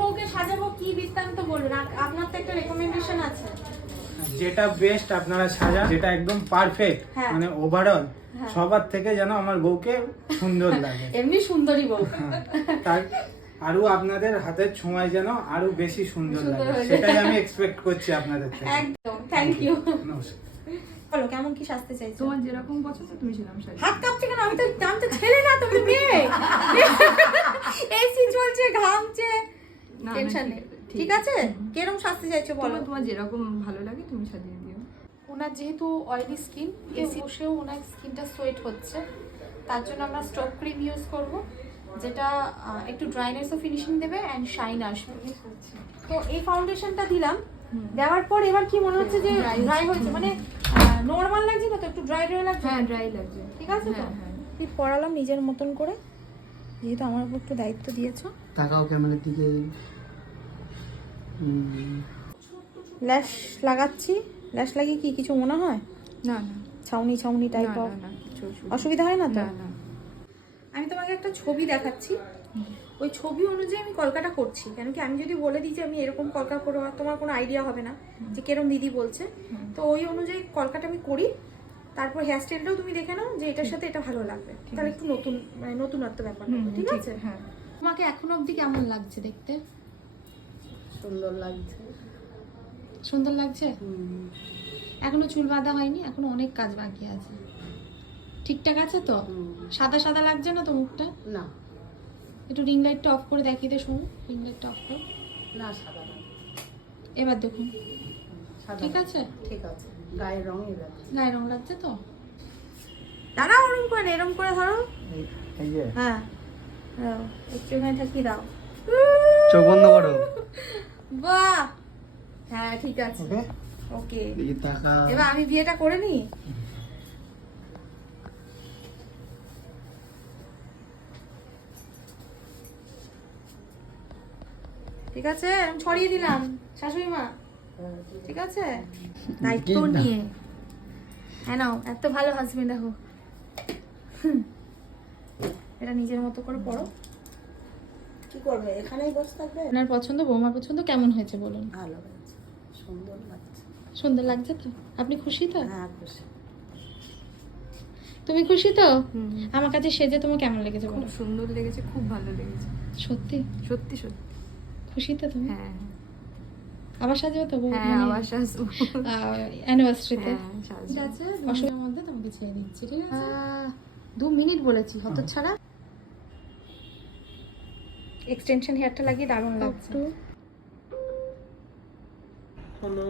বউকে সাজাবো কি বৃত্তান্ত বলবেন? আপনার তো একটা রেকমেন্ডেশন আছে। যেটা বেস্ট আপনারা সাজান, যেটা একদম পারফেক্ট, হ্যাঁ। মানে ওভারঅল হ্যাঁ। সবার থেকে যেন আমার বউকে সুন্দর লাগে। এমনি সুন্দরী বউ। হ্যাঁ, তার আরো আপনাদের হাতের ছোঁয়ায় যেন আরো বেশি সুন্দর সুন্দর লাগে, হয়ে যায়। সেটাই আমি এক্সপেক্ট করছি আপনাদের থেকে। একদম, থ্যাংক ইউ। নমস্কার। বলো কেমন কি সাজতে চাইছো? তোমার যেরকম পছন্দ তুমি সেরকম সাজিয়ে হাত কাঁপছে কেন? আমি তো ছেলে না, তুমি মেয়ে। এসি চলছে, ঘামছে, না, টেনশন নেই। ঠিক আছে, কিরকম সাজতে চাইছো বলো? তোমার যেরকম ভালো লাগে তুমি সাজিয়ে দিও। ওনার যেহেতু অয়েলি স্কিন, এসি বসেও ওনার স্কিনটা সোয়েট হচ্ছে, তার জন্য আমরা স্টক ক্রিম ইউজ করব, যেটা একটু ড্রাইনেস ও ফিনিশিং দেবে অ্যান্ড শাইন আসবে। তো এই ফাউন্ডেশনটা দিলাম, দেওয়ার পর এবার কি মনে হচ্ছে যে ড্রাই হয়েছে, মানে নর্মাল লাগছে না তো, একটু ড্রাই ড্রাই লাগছে? হ্যাঁ, ড্রাই লাগছে। ঠিক আছে তো? হ্যাঁ। ঠিক পড়ালাম নিজের মতন করে, যেহেতু আমার উপর একটু দায়িত্ব দিয়েছো। তাকাও ক্যামেরার দিকে। ল্যাশ লাগাচ্ছি। ল্যাশ লাগিয়ে কি কিছু মনে হয়? না না ছাউনি ছাউনি টাইপ না অফ না কিছু অসুবিধা হয় না তো? না না। আমি তোমাকে একটা ছবি দেখাচ্ছি, ওই ছবি অনুযায়ী আমি কলকাটা করছি। কেন কি আমি যদি বলে দিই যে আমি এরকম কলকা করবো, তোমার কোনো আইডিয়া হবে না যে কেরম দিদি বলছে। তো ওই অনুযায়ী কলকাটা আমি করি, তারপর হেয়ার স্টাইলটাও তুমি দেখে নাও যে এটার সাথে এটা ভালো লাগবে, তাহলে একটু নতুন, মানে নতুনত্ব ব্যাপার হবে। ঠিক আছে? হ্যাঁ, তোমাকে এখন অবধি কেমন লাগছে দেখতে? সুন্দর লাগছে। সুন্দর লাগছে? এখনো চুল বাঁধা হয়নি, এখনো অনেক কাজ বাকি আছে। ঠিকঠাক আছে তো? সাদা সাদা লাগছে না তো মুখটা? না একটু রিং লাইটটা অফ করে দেখিয়ে দে, শোনো, রিং লাইটটা অফ কর। না সাদা না, এবার দেখুন, সাদা ঠিক না। আছে? ঠিক আছে, গায়ের রঙই লাগছে। গায়ে রং লাগছে তো? দাঁড়াও, ওরম করে না, এরম করে ধরো। এই যে হ্যাঁ, দাও, একটু এখানে ঠাকিয়ে দাও। চোখ বন্ধ করো। বাহ, হ্যাঁ ঠিক আছে, ওকে, ওকে। এই টাকা এবার আমি বিয়েটা করে নি। ঠিক আছে, আমি ছড়িয়ে দিলাম শাশুড়ি মা। ঠিক আছে, দায়িত্ব নিয়ে। হ্যাঁ নাও, এত ভালো হাজবেন্ড দেখো। এটা নিজের মতো করে পড়ো। কি করবে, এখানেই বসে থাকবে? আপনার পছন্দ, বৌমার পছন্দ কেমন হয়েছে বলুন? ভালো লাগছে, সুন্দর লাগছে। সুন্দর লাগছে তো? আপনি খুশি তো? হ্যাঁ খুশি। তুমি খুশি তো? আমার কাছে সেজে তোমার কেমন লেগেছে খুব বলো? সুন্দর লেগেছে, খুব ভালো লেগেছে। সত্যি সত্যি সত্যি। খুশি তো তুমি? হ্যাঁ আবার সাজাবো তো? হ্যাঁ, আবার সাজবো। অ্যানিভার্সারিতে হ্যাঁ, সাজবো। ঠিক আছে, অসুবিধার মধ্যে তোমাকে ছেড়ে দিচ্ছি। ঠিক আছে, 2 মিনিট বলেছি, হত ছাড়া। এক্সটেনশন হেয়ারটা লাগিয়ে দারুণ লাগছে। হলো